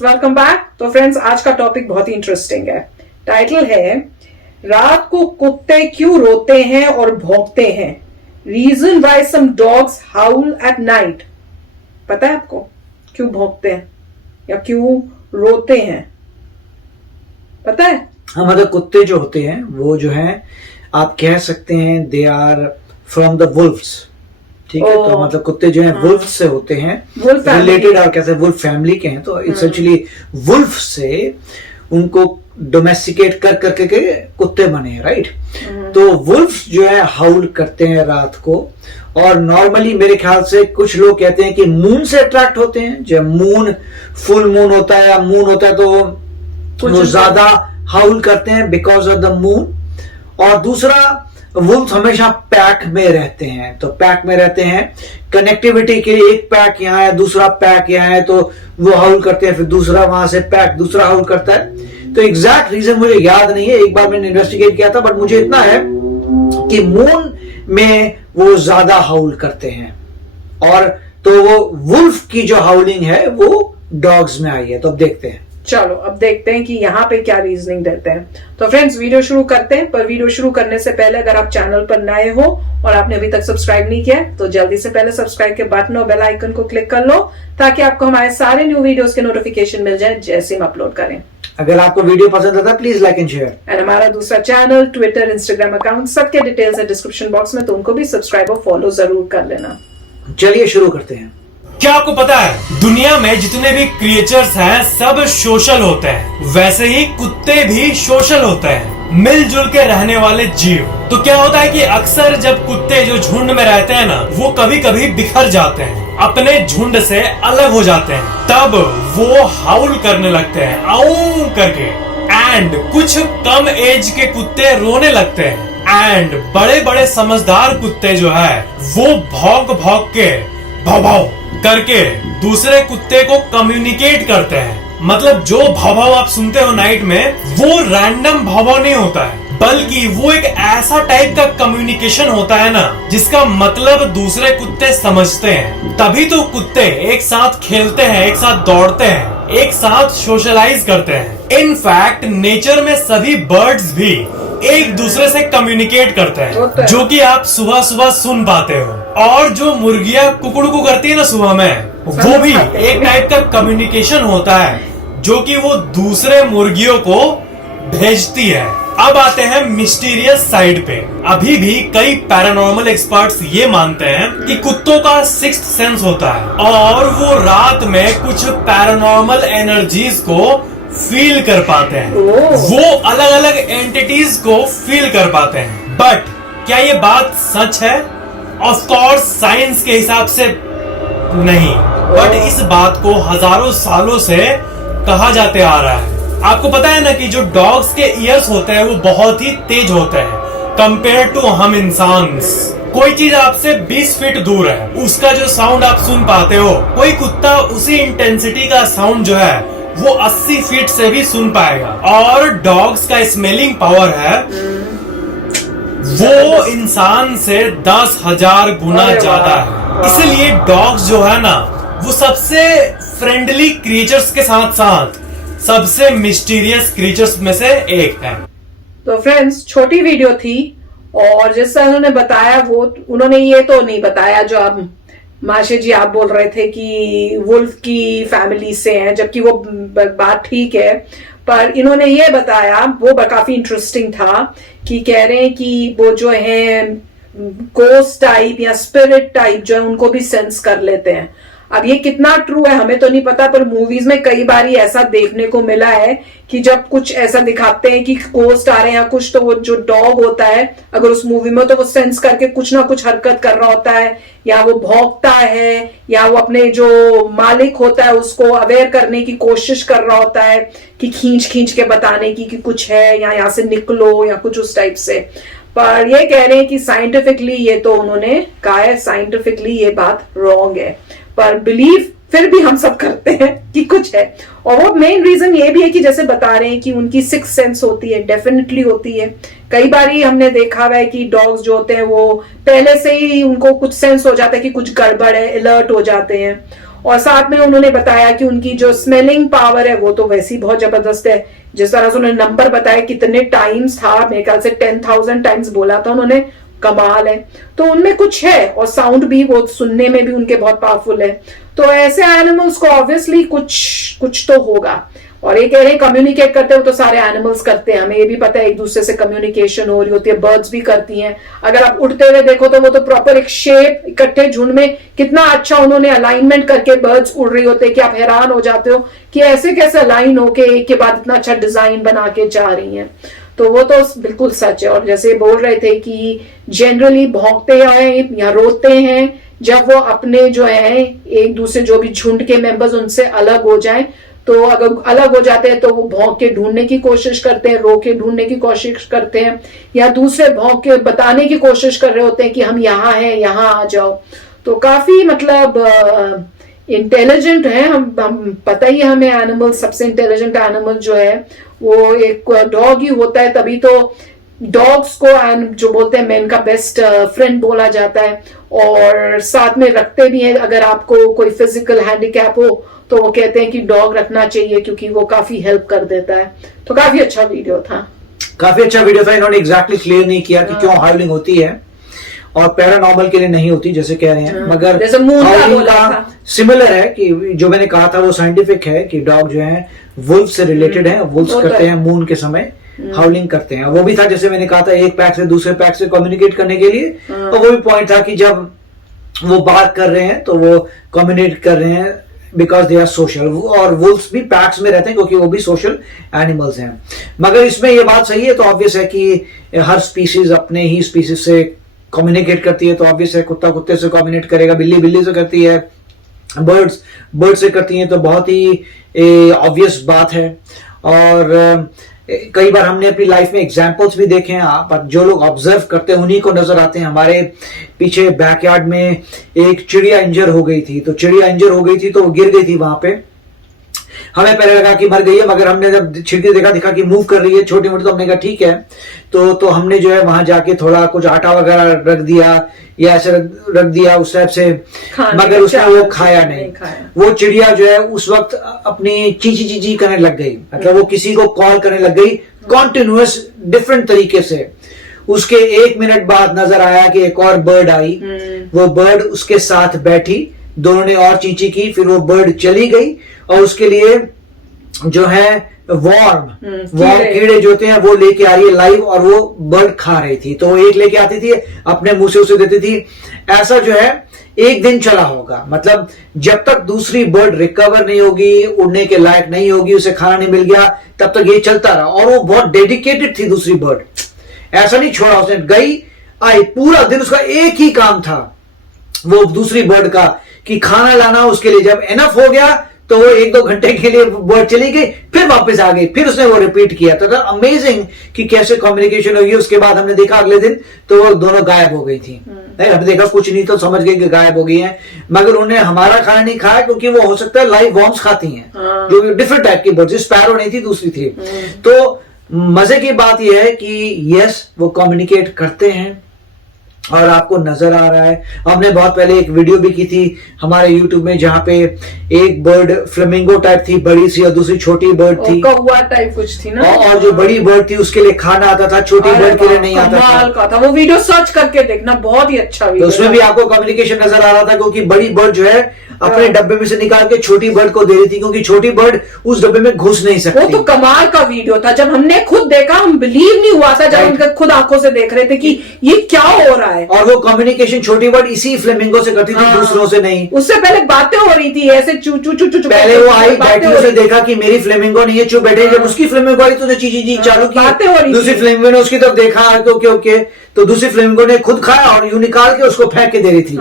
Friends, welcome back. तो friends, आज का टॉपिक बहुत ही इंटरेस्टिंग है। टाइटल है रात को कुत्ते क्यों रोते हैं और भौंकते हैं, reason why some dogs howl at night. पता है आपको क्यों भौंकते हैं या क्यों रोते हैं? पता है? हाँ, मतलब कुत्ते जो होते हैं वो जो है आप कह सकते हैं they are from the wolfs. ठीक है, तो मतलब कुत्ते जो हैं वुल्फ से होते हैं, रिलेटेड और कैसे वुल्फ फैमिली के हैं, तो इट्स एक्चुअली वुल्फ से उनको डोमेस्टिकेट कर करके के कुत्ते बने हैं, राइट। तो वुल्फ जो है हाउल करते हैं रात को, और नॉर्मली मेरे ख्याल से कुछ लोग कहते हैं कि मून से अट्रैक्ट होते हैं। जब मून फुल मून होता है या मून होता है तो वो ज्यादा हाउल करते हैं बिकॉज ऑफ द मून। और दूसरा, वुल्फ हमेशा पैक में रहते हैं, तो पैक में रहते हैं कनेक्टिविटी के लिए। एक पैक यहाँ है, दूसरा पैक यहाँ है, तो वो हाउल करते हैं, फिर दूसरा वहां से पैक दूसरा हाउल करता है। तो एग्जैक्ट रीजन मुझे याद नहीं है, एक बार मैंने इन्वेस्टिगेट किया था, बट मुझे इतना है कि मून में वो ज्यादा हाउल करते हैं। और तो वो वुल्फ की जो हाउलिंग है वो डॉग्स में आई है। तो अब देखते हैं, चलो अब देखते हैं कि यहाँ पे क्या रीजनिंग देते हैं। तो फ्रेंड्स, वीडियो शुरू करते हैं, पर वीडियो शुरू करने से पहले अगर आप चैनल पर नए हो और आपने अभी तक सब्सक्राइब नहीं किया तो जल्दी से पहले सब्सक्राइब के बटन और बेल आइकन को क्लिक कर लो, ताकि आपको हमारे सारे न्यू वीडियोस के नोटिफिकेशन मिल जाए जैसे हम अपलोड करें। अगर आपको वीडियो पसंद आता है please like and share. And हमारा दूसरा चैनल, ट्विटर, इंस्टाग्राम अकाउंट, सबके डिटेल्स है डिस्क्रिप्शन बॉक्स में, तो उनको भी सब्सक्राइब और फॉलो जरूर कर लेना। चलिए शुरू करते हैं। क्या आपको पता है दुनिया में जितने भी क्रिएचर्स हैं सब सोशल होते हैं, वैसे ही कुत्ते भी सोशल होते हैं, मिलजुल के रहने वाले जीव। तो क्या होता है कि अक्सर जब कुत्ते जो झुंड में रहते हैं ना, वो कभी कभी बिखर जाते हैं, अपने झुंड से अलग हो जाते हैं, तब वो हाउल करने लगते हैं आऊ करके। एंड कुछ कम एज के कुत्ते रोने लगते हैं, एंड बड़े बड़े समझदार कुत्ते जो है वो भौंक भौंक के भाव भाव करके दूसरे कुत्ते को कम्युनिकेट करते हैं। मतलब जो भाव आप सुनते हो नाइट में, वो रैंडम भाव नहीं होता है, बल्कि वो एक ऐसा टाइप का कम्युनिकेशन होता है ना, जिसका मतलब दूसरे कुत्ते समझते हैं। तभी तो कुत्ते एक साथ खेलते हैं, एक साथ दौड़ते हैं, एक साथ सोशलाइज करते हैं। इनफैक्ट नेचर में सभी बर्ड्स भी एक दूसरे से कम्युनिकेट करते हैं, जो कि आप सुबह सुबह सुन पाते हो। और जो मुर्गियां कुकड़ू करती है ना सुबह में, वो भी एक टाइप का कम्युनिकेशन होता है, जो कि वो दूसरे मुर्गियों को भेजती है। अब आते हैं मिस्टीरियस साइड पे। अभी भी कई पैरानॉर्मल एक्सपर्ट्स ये मानते हैं कि कुत्तों का सिक्स्थ सेंस होता है, और वो रात में कुछ पैरानॉर्मल एनर्जीज को फील कर पाते हैं। वो अलग अलग एंटिटीज को फील कर पाते हैं। बट क्या ये बात सच है? ऑफ कोर्स साइंस के हिसाब से नहीं, बट इस बात को हजारों सालों से कहा जाते आ रहा है। आपको पता है ना कि जो डॉग्स के ईयर्स होते हैं वो बहुत ही तेज होते हैं कंपेयर टू हम इंसान। कोई चीज आपसे 20 फीट दूर है, उसका जो साउंड आप सुन पाते हो, कोई कुत्ता उसी इंटेंसिटी का साउंड जो है वो 80 फीट से भी सुन पाएगा। और डॉग्स का स्मेलिंग पावर है वो इंसान से 10,000 गुना ज्यादा है। इसलिए डॉग्स जो है ना, वो सबसे फ्रेंडली क्रिएचर्स के साथ साथ सबसे मिस्टीरियस क्रिएचर्स में से एक है। तो फ्रेंड्स, छोटी वीडियो थी, और जैसा उन्होंने बताया वो उन्होंने ये तो नहीं बताया जो आप माशे जी आप बोल रहे थे कि वुल्फ की फैमिली से हैं, जबकि वो बात ठीक है, पर इन्होंने ये बताया वो काफी इंटरेस्टिंग था कि कह रहे हैं कि वो जो है गोस्ट टाइप या स्पिरिट टाइप जो है उनको भी सेंस कर लेते हैं। अब ये कितना ट्रू है हमें तो नहीं पता, पर मूवीज में कई बार ऐसा देखने को मिला है कि जब कुछ ऐसा दिखाते हैं कि गोस्ट आ रहे हैं या कुछ, तो वो जो डॉग होता है अगर उस मूवी में, तो वो सेंस करके कुछ ना कुछ हरकत कर रहा होता है, या वो भौंकता है, या वो अपने जो मालिक होता है उसको अवेयर करने की कोशिश कर रहा होता है कि खींच खींच के बताने की कि कुछ है, या यहाँ से निकलो, या कुछ उस टाइप से। पर ये कह रहे हैं कि साइंटिफिकली, ये तो उन्होंने कहा है साइंटिफिकली ये बात रॉन्ग है, पर बिलीव फिर भी हम सब करते हैं कि कुछ है। और वो मेन रीजन ये भी है कि जैसे बता रहे हैं कि उनकी सिक्स सेंस होती है, डेफिनेटली होती है। कई बार ही हमने देखा हुआ है कि डॉग्स जो होते हैं वो पहले से ही उनको कुछ सेंस हो जाता है कि कुछ गड़बड़ है, अलर्ट हो जाते हैं। और साथ में उन्होंने बताया कि उनकी जो स्मेलिंग पावर है वो तो वैसी बहुत जबरदस्त है। जिस तरह से उन्होंने नंबर बताया कितने टाइम्स था, मेरे ख्याल से 10,000 टाइम्स बोला था उन्होंने, कमाल है। तो उनमें कुछ है, और साउंड भी वो सुनने में भी उनके बहुत पावरफुल है। तो ऐसे एनिमल्स को ऑब्वियसली कुछ तो होगा। और ये कह रहे हैं कम्युनिकेट करते हो तो सारे एनिमल्स करते हैं, हमें ये भी पता है एक दूसरे से कम्युनिकेशन हो रही होती है, बर्ड्स भी करती हैं। अगर आप उड़ते हुए देखो तो वो तो प्रॉपर एक शेप, इकट्ठे झुंड में कितना अच्छा उन्होंने अलाइनमेंट करके बर्ड्स उड़ रही होते हैं कि आप हैरान हो जाते हो कि ऐसे कैसे अलाइन होके एक के बाद इतना अच्छा डिजाइन बना के जा रही हैं। तो वो तो बिल्कुल सच है। और जैसे बोल रहे थे कि जनरली भौंकते हैं या रोते हैं जब वो अपने जो है एक दूसरे जो भी झुंड के मेंबर्स उनसे अलग हो जाएं, तो अगर अलग हो जाते हैं तो वो भौंक के ढूंढने की कोशिश करते हैं, रो के ढूंढने की कोशिश करते हैं, या दूसरे भौंक के बताने की कोशिश कर रहे होते हैं कि हम यहाँ हैं, यहाँ आ जाओ। तो काफी मतलब इंटेलिजेंट है। हम पता ही है हमें एनिमल, सबसे इंटेलिजेंट एनिमल जो है वो एक डॉग ही होता है। तभी तो डॉग्स को जो बोलते हैं मैन का बेस्ट फ्रेंड बोला जाता है, और साथ में रखते भी हैं। अगर आपको कोई फिजिकल हैंडीकैप हो तो वो कहते हैं कि डॉग रखना चाहिए क्योंकि वो काफी हेल्प कर देता है। तो काफी अच्छा वीडियो था, काफी अच्छा वीडियो था। इन्होंने एग्जैक्टली क्लियर नहीं किया कि क्यों हाउलिंग होती है और पैरानॉर्मल के लिए नहीं होती जैसे कह रहे हैं, मगर हाउलिंग का सिमिलर है कि जो मैंने कहा था वो साइंटिफिक है कि डॉग जो है वुल्फ से रिलेटेड है। वुल्फ करते हैं मून के समय हाउलिंग करते हैं। वो भी था जैसे मैंने कहा था एक पैक से दूसरे पैक से कम्युनिकेट करने के लिए, और वो भी पॉइंट था कि जब वो बात कर रहे हैं तो वो कम्युनिकेट कर रहे हैं बिकॉज दे आर सोशल। और वुल्फ्स भी पैक्स में रहते हैं क्योंकि वो भी सोशल एनिमल्स हैं। मगर इसमें ये बात सही है, तो ऑब्वियस है कि हर स्पीसीज अपने ही स्पीसीज से कम्युनिकेट करती है। तो ऑब्वियस है कुत्ता कुत्ते से कम्युनिकेट करेगा, बिल्ली बिल्ली से करती है, बर्ड से करती हैं, तो बहुत ही ऑब्वियस बात है। और कई बार हमने अपनी लाइफ में एग्जाम्पल्स भी देखे हैं, आप जो लोग ऑब्जर्व करते हैं उन्हीं को नजर आते हैं। हमारे पीछे बैकयार्ड में एक चिड़िया इंजर हो गई थी, तो चिड़िया इंजर हो गई थी तो वो गिर गई थी वहां पे। हमें पहले लगा कि मर गई है, मगर हमने जब छिड़के दिखा कि मूव कर रही है छोटी मोटी, तो हमने कहा ठीक है। तो हमने जो है वहां जाके थोड़ा कुछ आटा वगैरह रख दिया या ऐसे रख दिया उस टाइप से, मगर उसने वो खाया नहीं। वो चिड़िया जो है उस वक्त अपनी चीची चीची करने लग गई, मतलब वो किसी को कॉल करने लग गई कॉन्टिन्यूअस डिफरेंट तरीके से। उसके 1 मिनट बाद नजर आया कि एक और बर्ड आई, वो बर्ड उसके साथ बैठी, दोनों ने और चींची की, फिर वो बर्ड चली गई और उसके लिए जो है वॉर्म कीड़े जो होते हैं वो लेके आ रही है लाइव, और वो बर्ड खा रही थी। तो वो एक लेके आती थी, अपने मुंह से उसे देती थी। ऐसा जो है 1 दिन चला होगा, मतलब जब तक दूसरी बर्ड रिकवर नहीं होगी, उड़ने के लायक नहीं होगी, उसे खाना नहीं मिल गया, तब तक ये चलता रहा। और वो बहुत डेडिकेटेड थी दूसरी बर्ड, ऐसा नहीं छोड़ा उसने, गई आई, पूरा दिन उसका एक ही काम था वो दूसरी बर्ड का कि खाना लाना उसके लिए। जब एनफ हो गया तो वो 1-2 घंटे के लिए बर्ड चली गई, फिर वापस आ गई, फिर उसने वो रिपीट किया। तो अमेजिंग कि कैसे कम्युनिकेशन हुई। उसके बाद हमने देखा अगले दिन तो वो दोनों गायब हो गई थी। हमने देखा कुछ नहीं तो समझ गए कि गायब हो गई हैं, मगर उन्हें हमारा खाना नहीं खाया क्योंकि वो हो सकता है लाइव वॉर्म्स खाती हैं, जो डिफरेंट टाइप की बर्ड, स्पैरो नहीं थी, दूसरी थी। तो मजे की बात यह है कि यस वो कम्युनिकेट करते हैं और आपको नजर आ रहा है। हमने बहुत पहले एक वीडियो भी की थी हमारे YouTube में, जहां पे एक बर्ड फ्लेमिंगो टाइप थी बड़ी सी, और दूसरी छोटी बर्ड थी, कौवा टाइप कुछ थी ना, और जो बड़ी बर्ड थी उसके लिए खाना आता था, छोटी बर्ड के लिए नहीं आता था। वो वीडियो सर्च करके देखना, बहुत ही अच्छा वीडियो। तो उसमें भी आपको कम्युनिकेशन नजर आ रहा था, क्योंकि बड़ी बर्ड जो है अपने डब्बे में से निकाल के छोटी बर्ड को दे रही थी, क्योंकि छोटी बर्ड उस डब्बे में घुस नहीं सकती। वो तो कमाल का वीडियो था, जब हमने खुद देखा हम बिलीव नहीं हुआ था, जब हम खुद आंखों से देख रहे थे कि ये क्या हो रहा है। और वो कम्युनिकेशन छोटी बर्ड इसी फ्लेमिंगो से करती थी, दूसरों से नहीं। उससे पहले बातें हो रही थी ऐसे चू चू चू चू। पहले वो आई बैठी, उसने देखा कि मेरी फ्लेमिंगो नहीं है, चुप बैठे। जब उसकी फ्लेमिंगो आई तो उसने चीची चालू की, बातें हो रही। दूसरी फ्लेमिंगो ने उसकी तरफ देखा तो ओके, तो दूसरी फ्लेमिंगो ने खुद खाया और यूं निकाल के उसको फेंक के दे रही थी।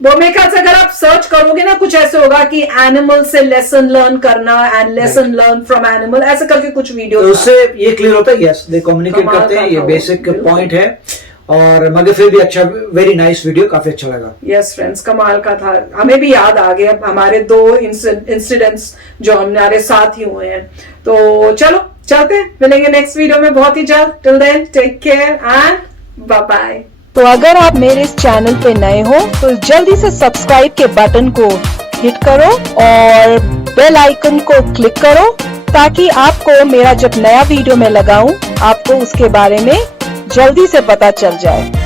वो मेरे ख्याल से अगर आप सर्च करोगे ना, कुछ ऐसे होगा कि एनिमल से लेसन लर्न करना and lesson learn from animal, ऐसे करके कुछ वीडियो। तो उससे ये क्लियर होता है यस दे कम्युनिकेट करते हैं, ये बेसिक पॉइंट है। और मगर फिर भी अच्छा, वेरी नाइस वीडियो, काफी अच्छा लगा। यस फ्रेंड्स, कमाल का था। हमें भी याद आ गया हमारे 2 इंसिडेंट्स जो हमारे साथ ही हुए हैं। तो चलो चलते हैं, मिलेंगे नेक्स्ट वीडियो में बहुत ही जल्द। Till then take care and bye bye. तो अगर आप मेरे इस चैनल पे नए हो तो जल्दी से सब्सक्राइब के बटन को हिट करो और बेल आइकन को क्लिक करो ताकि आपको मेरा जब नया वीडियो मैं लगाऊं आपको उसके बारे में जल्दी से पता चल जाए।